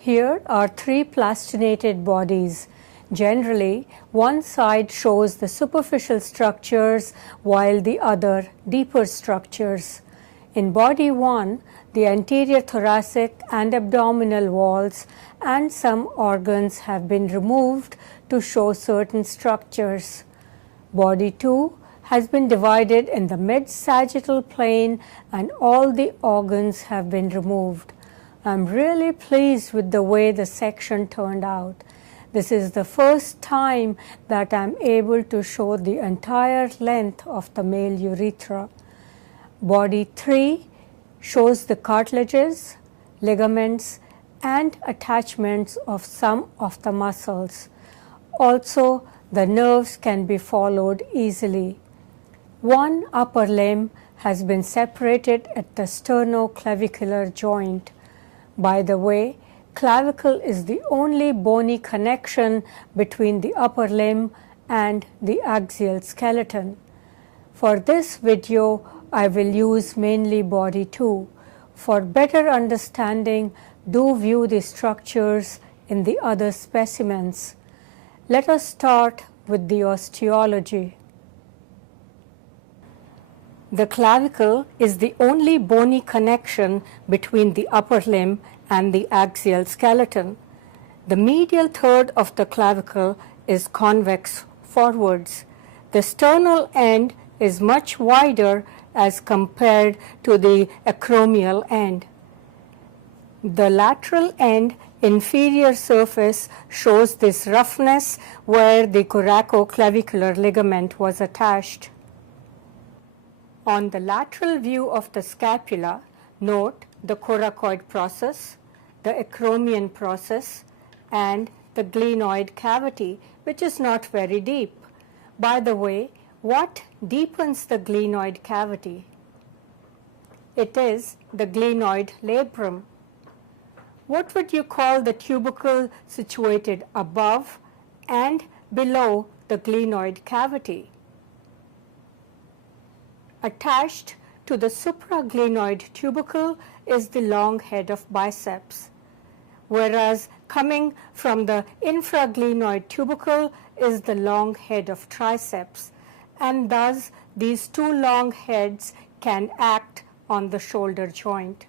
Here are three plastinated bodies. Generally, one side shows the superficial structures while the other deeper structures. In body 1, the anterior thoracic and abdominal walls and some organs have been removed to show certain structures. Body 2 has been divided in the mid-sagittal plane and all the organs have been removed. I'm really pleased with the way the section turned out. This is the first time that I'm able to show the entire length of the male urethra. Body 3 shows the cartilages, ligaments, and attachments of some of the muscles. Also, the nerves can be followed easily. One upper limb has been separated at the sternoclavicular joint. By the way, clavicle is the only bony connection between the upper limb and the axial skeleton. For this video, I will use mainly body 2. For better understanding, do view the structures in the other specimens. Let us start with the osteology. The clavicle is the only bony connection between the upper limb and the axial skeleton. The medial third of the clavicle is convex forwards. The sternal end is much wider as compared to the acromial end. The lateral end inferior surface shows this roughness where the coracoclavicular ligament was attached. On the lateral view of the scapula, note the coracoid process, the acromion process, and the glenoid cavity, which is not very deep. By the way, what deepens the glenoid cavity? It is the glenoid labrum. What would you call the tubercle situated above and below the glenoid cavity? Attached to the supraglenoid tubercle is the long head of biceps, whereas coming from the infraglenoid tubercle is the long head of triceps, and thus these two long heads can act on the shoulder joint.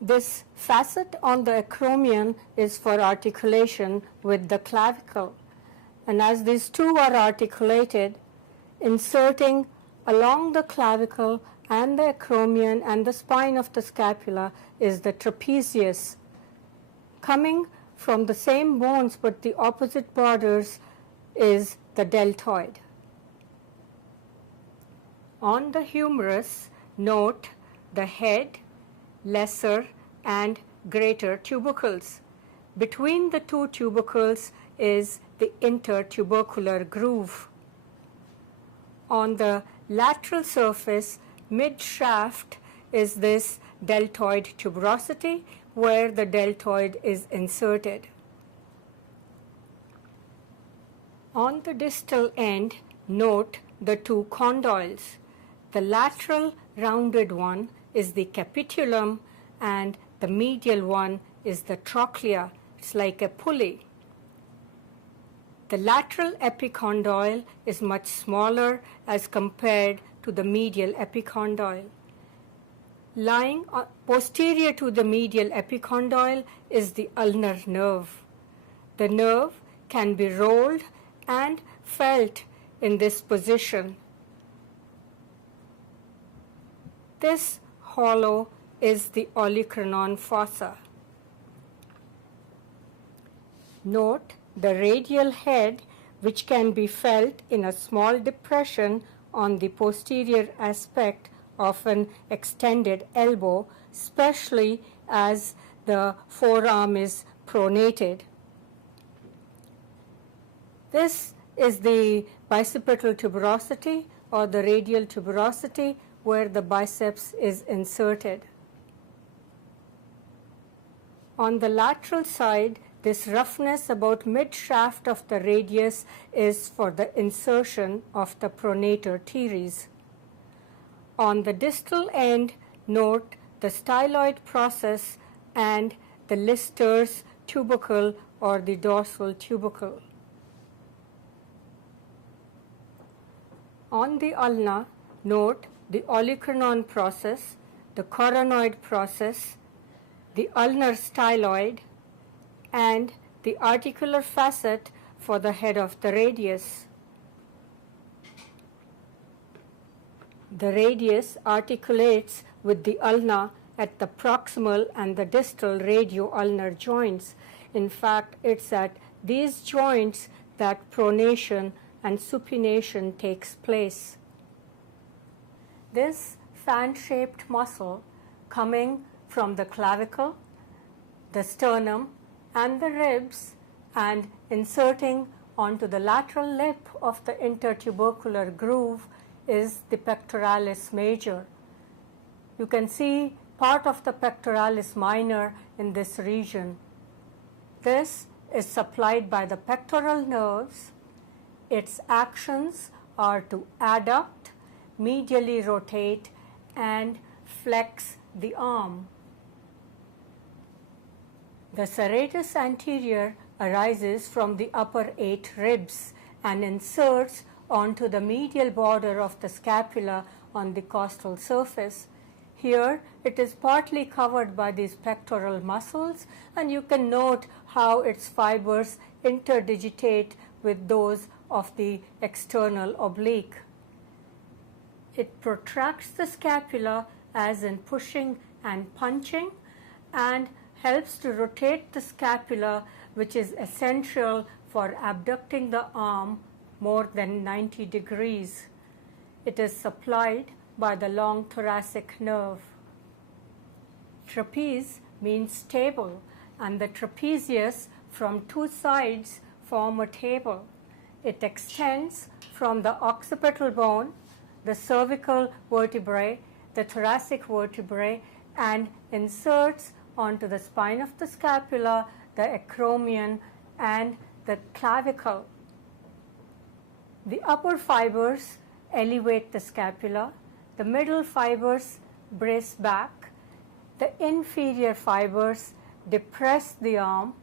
This facet on the acromion is for articulation with the clavicle, and as these two are articulated, inserting along the clavicle and the acromion and the spine of the scapula is the trapezius. Coming from the same bones but the opposite borders is the deltoid. On the humerus, note the head, lesser and greater tubercles. Between the two tubercles is the intertubercular groove. On the lateral surface, mid-shaft, is this deltoid tuberosity where the deltoid is inserted. On the distal end, note the two condyles. The lateral rounded one is the capitulum and the medial one is the trochlea. It's like a pulley. The lateral epicondyle is much smaller as compared to the medial epicondyle. Lying posterior to the medial epicondyle is the ulnar nerve. The nerve can be rolled and felt in this position. This hollow is the olecranon fossa. Note the radial head, which can be felt in a small depression on the posterior aspect of an extended elbow, especially as the forearm is pronated. This is the bicipital tuberosity or the radial tuberosity where the biceps is inserted. On the lateral side, this roughness about mid-shaft of the radius is for the insertion of the pronator teres. On the distal end, note the styloid process and the Lister's tubercle or the dorsal tubercle. On the ulna, note the olecranon process, the coronoid process, the ulnar styloid, and the articular facet for the head of the radius. The radius articulates with the ulna at the proximal and the distal radio-ulnar joints. In fact, it's at these joints that pronation and supination takes place. This fan-shaped muscle coming from the clavicle, the sternum, and the ribs and inserting onto the lateral lip of the intertubercular groove is the pectoralis major. You can see part of the pectoralis minor in this region. This is supplied by the pectoral nerves. Its actions are to adduct, medially rotate, and flex the arm. The serratus anterior arises from the upper 8 ribs and inserts onto the medial border of the scapula on the costal surface. Here it is partly covered by these pectoral muscles, and you can note how its fibers interdigitate with those of the external oblique. It protracts the scapula as in pushing and punching, and helps to rotate the scapula, which is essential for abducting the arm more than 90 degrees. It is supplied by the long thoracic nerve. Trapeze means table, and the trapezius from 2 sides form a table. It extends from the occipital bone, the cervical vertebrae, the thoracic vertebrae, and inserts onto the spine of the scapula, the acromion, and the clavicle. The upper fibers elevate the scapula, the middle fibers brace back, the inferior fibers depress the arm,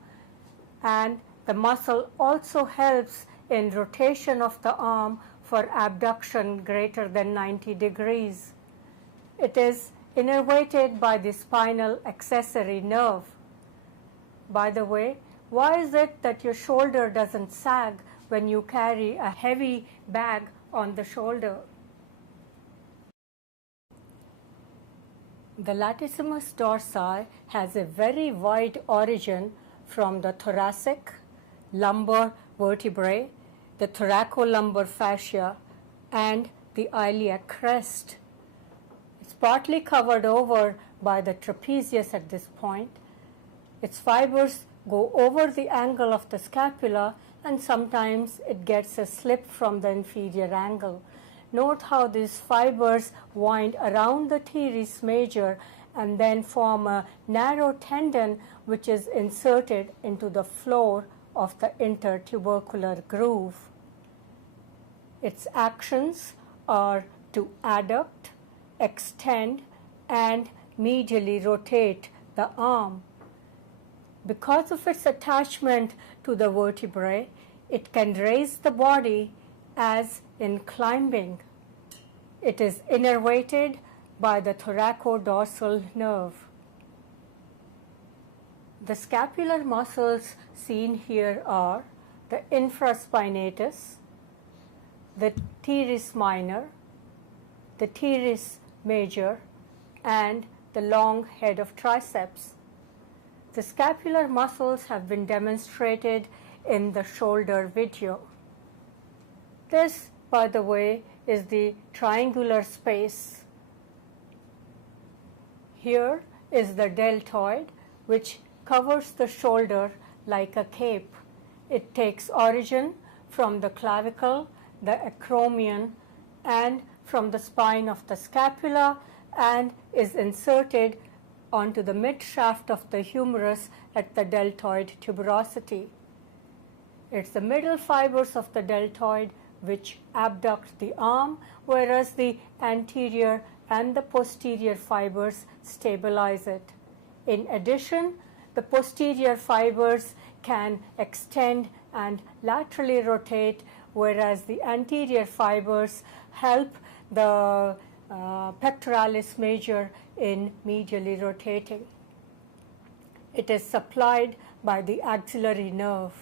and the muscle also helps in rotation of the arm for abduction greater than 90 degrees. It is innervated by the spinal accessory nerve. By the way, why is it that your shoulder doesn't sag when you carry a heavy bag on the shoulder? The latissimus dorsi has a very wide origin from the thoracic, lumbar vertebrae, the thoracolumbar fascia, and the iliac crest. It's partly covered over by the trapezius at this point. Its fibers go over the angle of the scapula, and sometimes it gets a slip from the inferior angle. Note how these fibers wind around the teres major and then form a narrow tendon which is inserted into the floor of the intertubercular groove. Its actions are to adduct, extend, and medially rotate the arm. Because of its attachment to the vertebrae, it can raise the body as in climbing. It is innervated by the thoracodorsal nerve. The scapular muscles seen here are the infraspinatus, the teres minor, the teres major, and the long head of triceps. The scapular muscles have been demonstrated in the shoulder video. This, by the way, is the triangular space Here is the deltoid, which covers the shoulder like a cape. It takes origin from the clavicle, the acromion, and from the spine of the scapula, and is inserted onto the mid-shaft of the humerus at the deltoid tuberosity. It's the middle fibers of the deltoid which abduct the arm, whereas the anterior and the posterior fibers stabilize it. In addition, the posterior fibers can extend and laterally rotate, whereas the anterior fibers help the pectoralis major in medially rotating. It is supplied by the axillary nerve.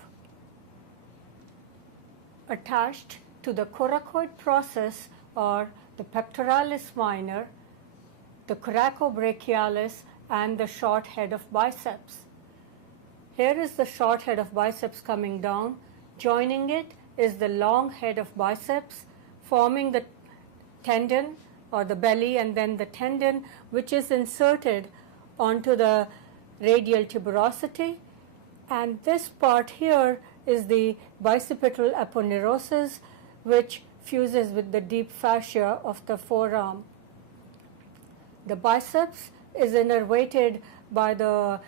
Attached to the coracoid process are the pectoralis minor, the coracobrachialis, and the short head of biceps. Here is the short head of biceps coming down. Joining it is the long head of biceps, forming the tendon or the belly, and then the tendon which is inserted onto the radial tuberosity. And this part here is the bicipital aponeurosis, which fuses with the deep fascia of the forearm. The biceps is innervated by the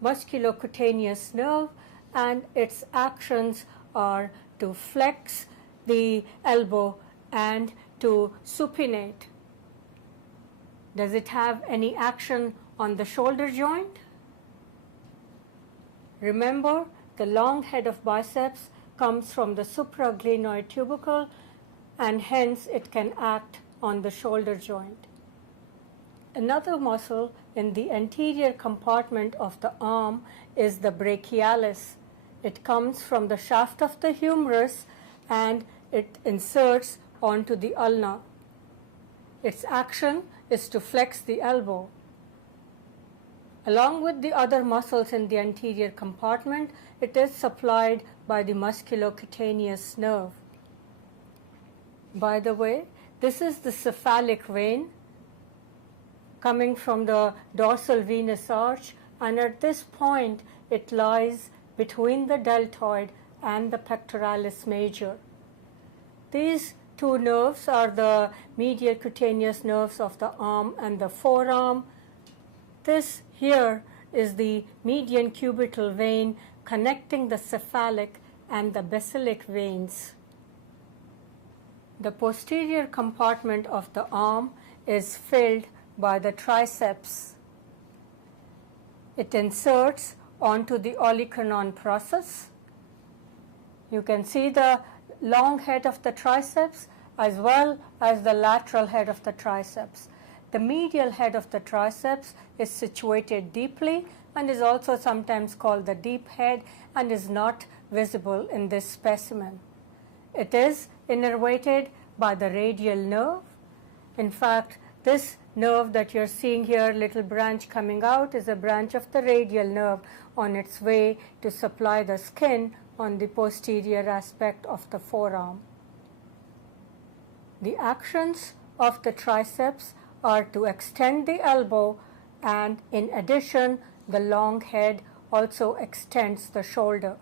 musculocutaneous nerve, and its actions are to flex the elbow and to supinate. Does it have any action on the shoulder joint? Remember, the long head of biceps comes from the supraglenoid tubercle, and hence it can act on the shoulder joint. Another muscle in the anterior compartment of the arm is the brachialis. It comes from the shaft of the humerus and it inserts onto the ulna. Its action is to flex the elbow. Along with the other muscles in the anterior compartment, it is supplied by the musculocutaneous nerve. By the way, this is the cephalic vein coming from the dorsal venous arch, and at this point it lies between the deltoid and the pectoralis major. These two nerves are the medial cutaneous nerves of the arm and the forearm. This here is the median cubital vein connecting the cephalic and the basilic veins. The posterior compartment of the arm is filled by the triceps. It inserts onto the olecranon process. You can see the long head of the triceps as well as the lateral head of the triceps. The medial head of the triceps is situated deeply and is also sometimes called the deep head and is not visible in this specimen. It is innervated by the radial nerve. In fact, this nerve that you're seeing here, little branch coming out, is a branch of the radial nerve on its way to supply the skin on the posterior aspect of the forearm. The actions of the triceps are to extend the elbow, and in addition, the long head also extends the shoulder.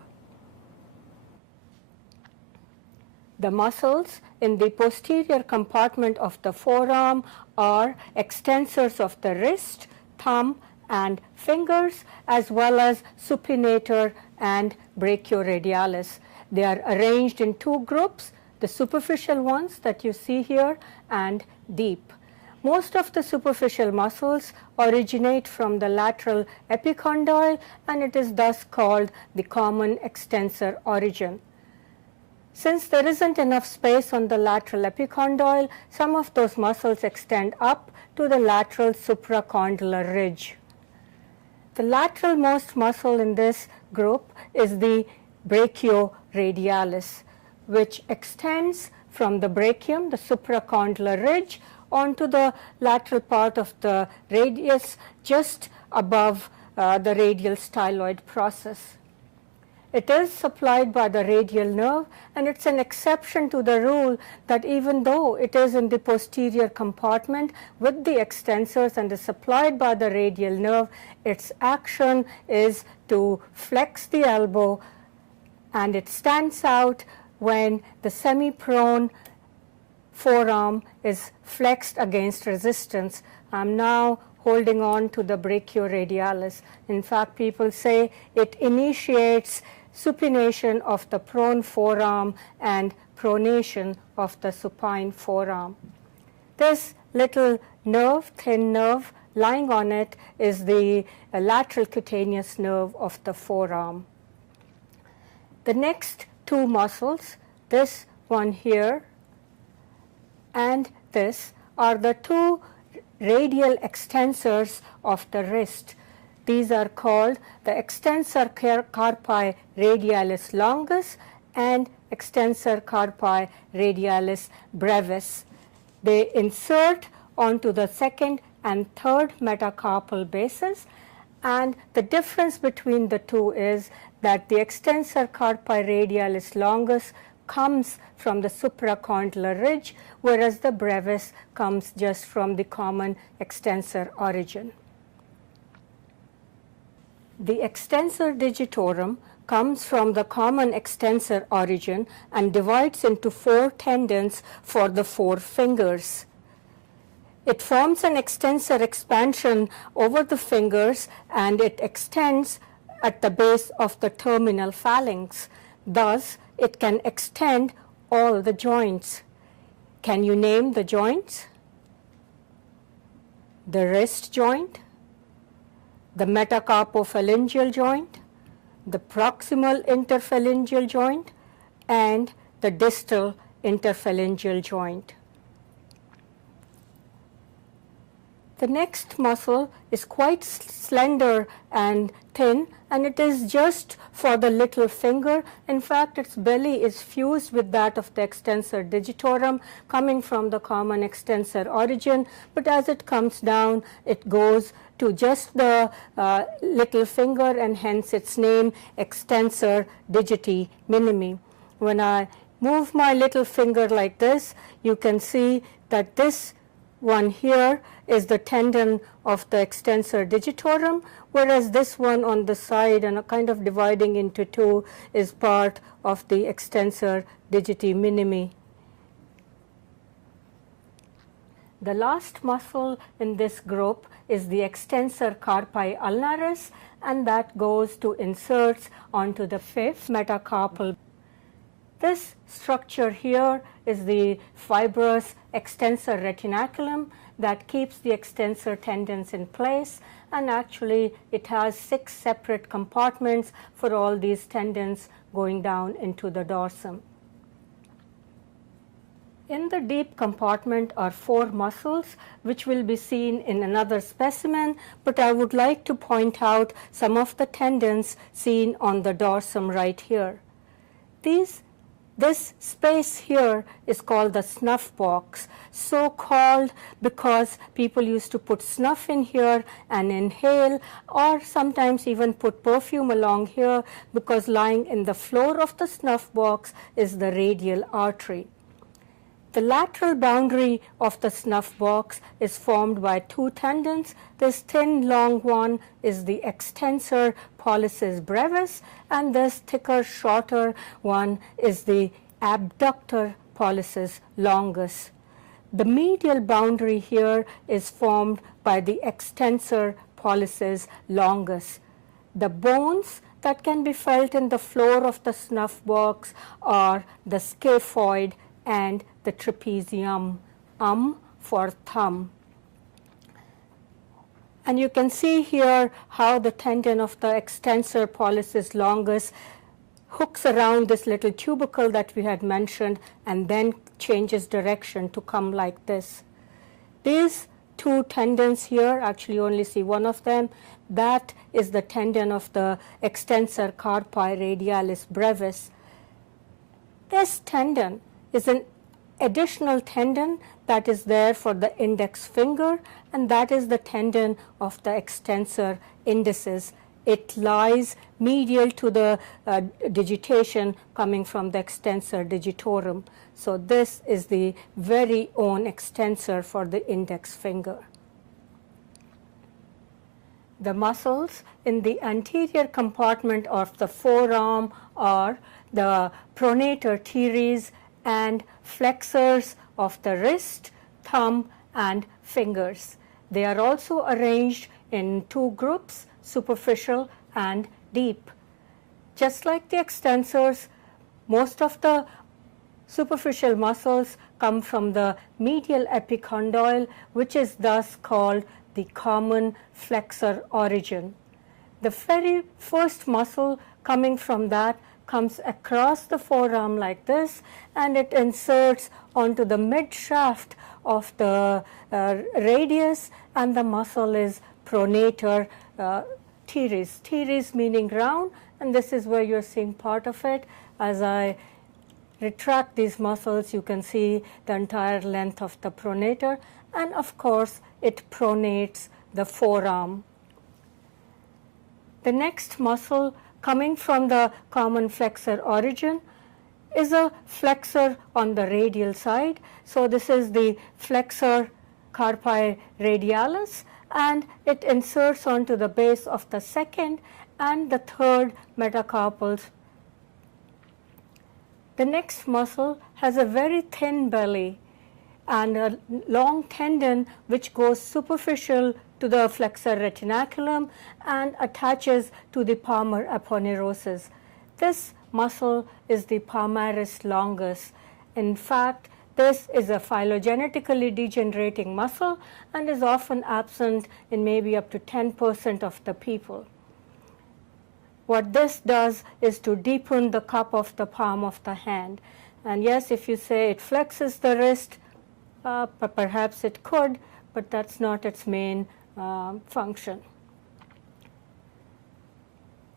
The muscles in the posterior compartment of the forearm are extensors of the wrist, thumb, and fingers, as well as supinator and brachioradialis. They are arranged in two groups, the superficial ones that you see here and deep. Most of the superficial muscles originate from the lateral epicondyle, and it is thus called the common extensor origin. Since there isn't enough space on the lateral epicondyle, some of those muscles extend up to the lateral supracondylar ridge. The lateralmost muscle in this group is the brachioradialis, which extends from the brachium, the supracondylar ridge, onto the lateral part of the radius just above the radial styloid process. It is supplied by the radial nerve, and it's an exception to the rule that even though it is in the posterior compartment with the extensors and is supplied by the radial nerve, its action is to flex the elbow, and it stands out when the semi-prone forearm is flexed against resistance. I'm now holding on to the brachioradialis. In fact, people say it initiates supination of the prone forearm and pronation of the supine forearm. This little nerve, thin nerve, lying on it is the lateral cutaneous nerve of the forearm. The next two muscles, this one here and this, are the two radial extensors of the wrist. These are called the extensor carpi radialis longus and extensor carpi radialis brevis. They insert onto the second and third metacarpal bases, and the difference between the two is that the extensor carpi radialis longus comes from the supracondylar ridge, whereas the brevis comes just from the common extensor origin. The extensor digitorum comes from the common extensor origin and divides into 4 tendons for the 4 fingers. It forms an extensor expansion over the fingers, and it extends at the base of the terminal phalanx. Thus, it can extend all the joints. Can you name the joints? The wrist joint, the metacarpophalangeal joint, the proximal interphalangeal joint, and the distal interphalangeal joint. The next muscle is quite slender and thin, and it is just for the little finger. In fact, its belly is fused with that of the extensor digitorum, coming from the common extensor origin, but as it comes down, it goes to just the little finger, and hence its name, extensor digiti minimi. When I move my little finger like this, you can see that this one here is the tendon of the extensor digitorum, whereas this one on the side and a kind of dividing into two is part of the extensor digiti minimi. The last muscle in this group is the extensor carpi ulnaris, and that goes to inserts onto the 5th metacarpal. This structure here is the fibrous extensor retinaculum that keeps the extensor tendons in place, and actually it has 6 separate compartments for all these tendons going down into the dorsum. In the deep compartment are 4 muscles, which will be seen in another specimen, but I would like to point out some of the tendons seen on the dorsum right here. This space here is called the snuff box, so called because people used to put snuff in here and inhale, or sometimes even put perfume along here, because lying in the floor of the snuff box is the radial artery. The lateral boundary of the snuff box is formed by 2 tendons. This thin long one is the extensor pollicis brevis, and this thicker shorter one is the abductor pollicis longus. The medial boundary here is formed by the extensor pollicis longus. The bones that can be felt in the floor of the snuff box are the scaphoid and the trapezium, for thumb. And you can see here how the tendon of the extensor pollicis longus hooks around this little tubercle that we had mentioned and then changes direction to come like this. These 2 tendons here, actually only see one of them, that is the tendon of the extensor carpi radialis brevis. This tendon is an additional tendon that is there for the index finger, and that is the tendon of the extensor indicis. It lies medial to the digitation coming from the extensor digitorum. So this is the very own extensor for the index finger. The muscles in the anterior compartment of the forearm are the pronator teres and flexors of the wrist, thumb, and fingers. They are also arranged in two groups, superficial and deep. Just like the extensors, most of the superficial muscles come from the medial epicondyle, which is thus called the common flexor origin. The very first muscle coming from that comes across the forearm like this, and it inserts onto the mid shaft of the radius, and the muscle is pronator teres. Teres meaning round, and this is where you're seeing part of it. As I retract these muscles, you can see the entire length of the pronator, and of course it pronates the forearm. The next muscle coming from the common flexor origin is a flexor on the radial side. So this is the flexor carpi radialis, and it inserts onto the base of the second and the third metacarpals. The next muscle has a very thin belly and a long tendon which goes superficial to the flexor retinaculum and attaches to the palmar aponeurosis. This muscle is the palmaris longus. In fact, this is a phylogenetically degenerating muscle and is often absent in maybe up to 10% of the people. What this does is to deepen the cup of the palm of the hand. And yes, if you say it flexes the wrist, but perhaps it could, but that's not its main function.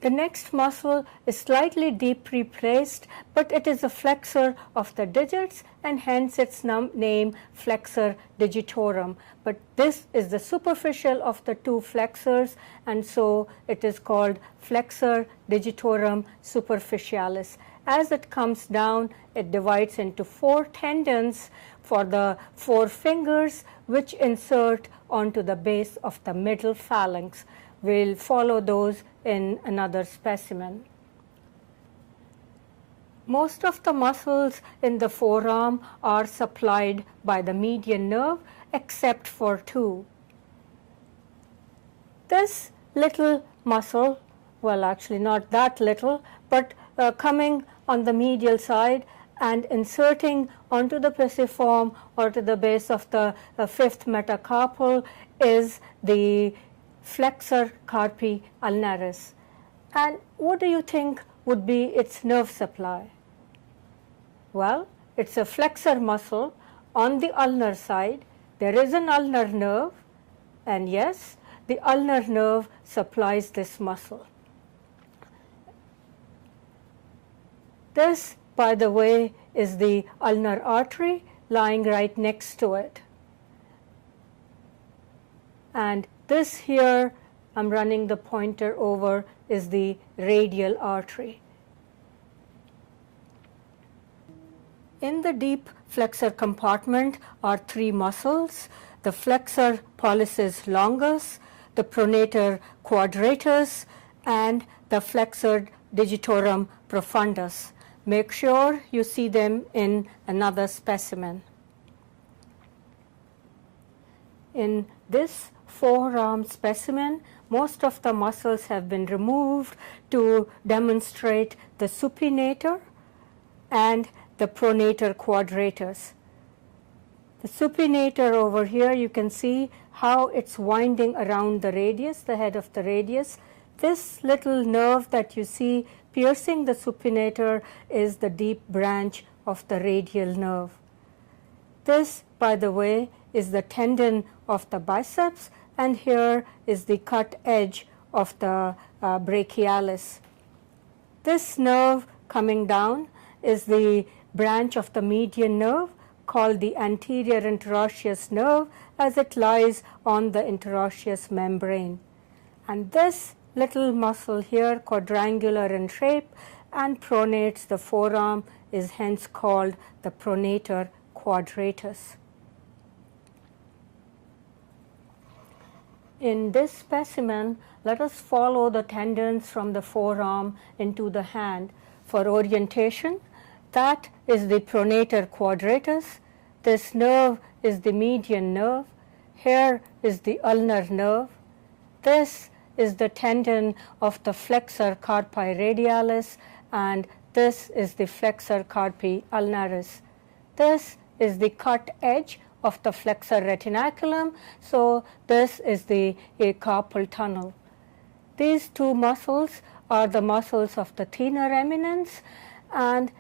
The next muscle is slightly deeply placed, but it is a flexor of the digits, and hence its name flexor digitorum. But this is the superficial of the two flexors, and so it is called flexor digitorum superficialis. As it comes down, it divides into four tendons for the four fingers, which insert onto the base of the middle phalanx. We'll follow those in another specimen. Most of the muscles in the forearm are supplied by the median nerve, except for two. This little muscle, well, actually not that little, but coming on the medial side and inserting onto the pisiform or to the base of the fifth metacarpal is the flexor carpi ulnaris. And what do you think would be its nerve supply? Well, it's a flexor muscle on the ulnar side. There is an ulnar nerve, and yes, the ulnar nerve supplies this muscle. This, by the way, is the ulnar artery lying right next to it. And this here, I'm running the pointer over, is the radial artery. In the deep flexor compartment are three muscles: the flexor pollicis longus, the pronator quadratus, and the flexor digitorum profundus. Make sure you see them in another specimen. In this forearm specimen, most of the muscles have been removed to demonstrate the supinator and the pronator quadratus. The supinator over here, you can see how it's winding around the radius, the head of the radius. This little nerve that you see piercing the supinator is the deep branch of the radial nerve. This, by the way, is the tendon of the biceps, and here is the cut edge of the brachialis. This nerve coming down is the branch of the median nerve called the anterior interosseous nerve, as it lies on the interosseous membrane. And this little muscle here, quadrangular in shape, and pronates the forearm, is hence called the pronator quadratus. In this specimen, let us follow the tendons from the forearm into the hand. For orientation, that is the pronator quadratus. This nerve is the median nerve. Here is the ulnar nerve. This is the tendon of the flexor carpi radialis, and this is the flexor carpi ulnaris. This is the cut edge of the flexor retinaculum, so this is the carpal tunnel. These two muscles are the muscles of the thenar eminence, and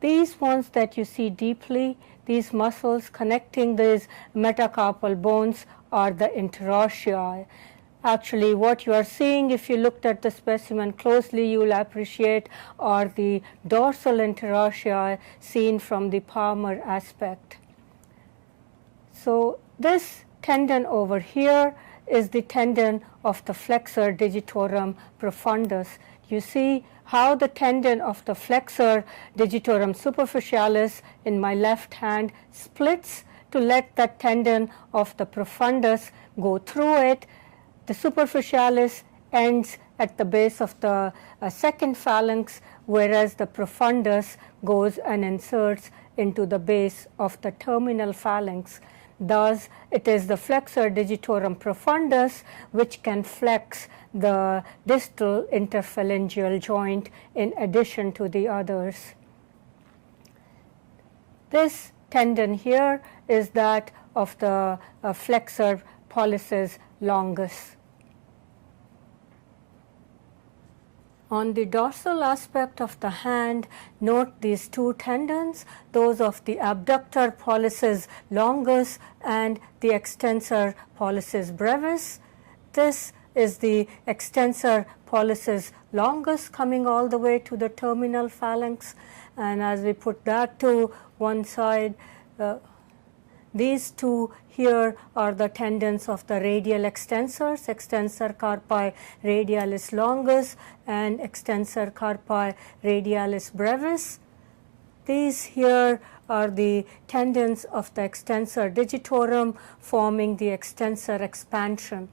these ones that you see deeply, these muscles connecting these metacarpal bones, are the interossei. Actually, what you are seeing, if you looked at the specimen closely, you will appreciate, are the dorsal interossei seen from the palmar aspect. So this tendon over here is the tendon of the flexor digitorum profundus. You see how the tendon of the flexor digitorum superficialis in my left hand splits to let that tendon of the profundus go through it. The superficialis ends at the base of the second phalanx, whereas the profundus goes and inserts into the base of the terminal phalanx. Thus, it is the flexor digitorum profundus which can flex the distal interphalangeal joint in addition to the others. This tendon here is that of the flexor pollicis longus. On the dorsal aspect of the hand, note these two tendons, those of the abductor pollicis longus and the extensor pollicis brevis. This is the extensor pollicis longus coming all the way to the terminal phalanx, and as we put that to one side, these two here are the tendons of the radial extensors, extensor carpi radialis longus and extensor carpi radialis brevis. These here are the tendons of the extensor digitorum forming the extensor expansion.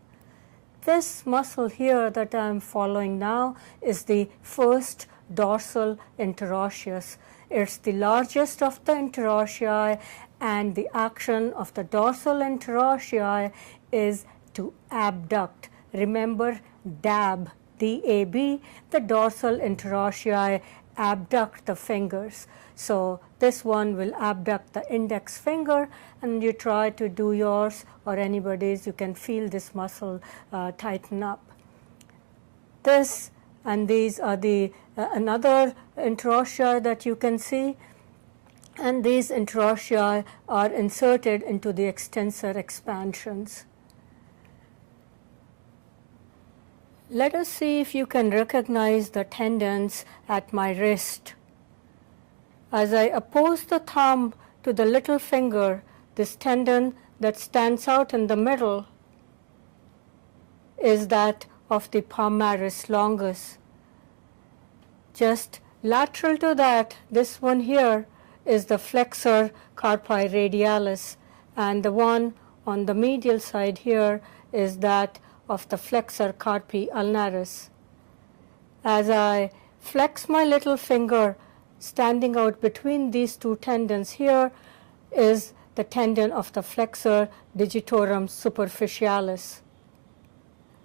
This muscle here that I am following now is the first dorsal interosseous. It's the largest of the interossei, and the action of the dorsal interossei is to abduct. Remember DAB, D-A-B, the dorsal interossei abduct the fingers. So this one will abduct the index finger, and you try to do yours or anybody's, you can feel this muscle tighten up. This and these are the another interossei that you can see, and these interossei are inserted into the extensor expansions. Let us see if you can recognize the tendons at my wrist. As I oppose the thumb to the little finger, this tendon that stands out in the middle is that of the palmaris longus. Just lateral to that, this one here is the flexor carpi radialis, and the one on the medial side here is that of the flexor carpi ulnaris. As I flex my little finger, standing out between these two tendons here is the tendon of the flexor digitorum superficialis.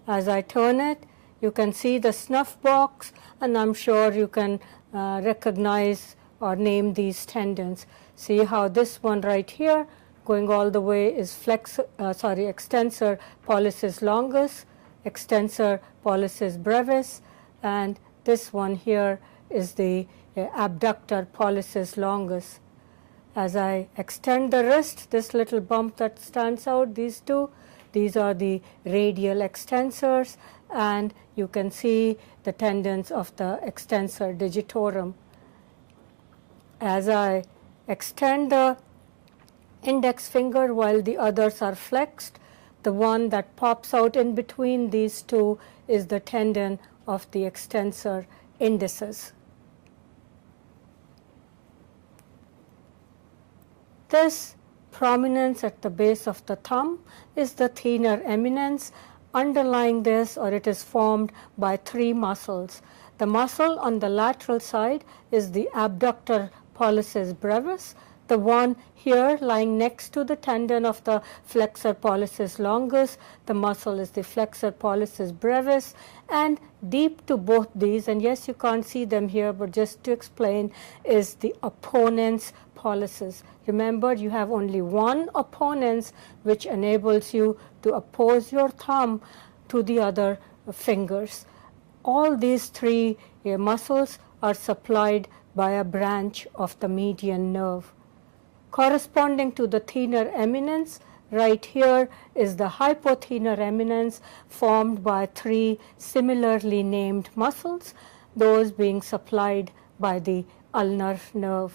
As I turn it, you can see the snuff box, and I'm sure you can recognize or name these tendons. See how this one right here going all the way is extensor pollicis longus, extensor pollicis brevis, and this one here is the abductor pollicis longus. As I extend the wrist, this little bump that stands out, these two, these are the radial extensors, and you can see the tendons of the extensor digitorum. As I extend the index finger while the others are flexed, The one that pops out in between these two is the tendon of the extensor indicis. This prominence at the base of the thumb is the thenar eminence. Underlying this, or it is formed by three muscles. The muscle on the lateral side is the abductor pollicis brevis. The one here lying next to the tendon of the flexor pollicis longus, the muscle is the flexor pollicis brevis, and deep to both these, and yes, you can't see them here, but just to explain, is the opponens pollicis. Remember, you have only one opponens, which enables you to oppose your thumb to the other fingers. All these three muscles are supplied by a branch of the median nerve. Corresponding to the thenar eminence, right here is the hypothenar eminence formed by three similarly named muscles, those being supplied by the ulnar nerve.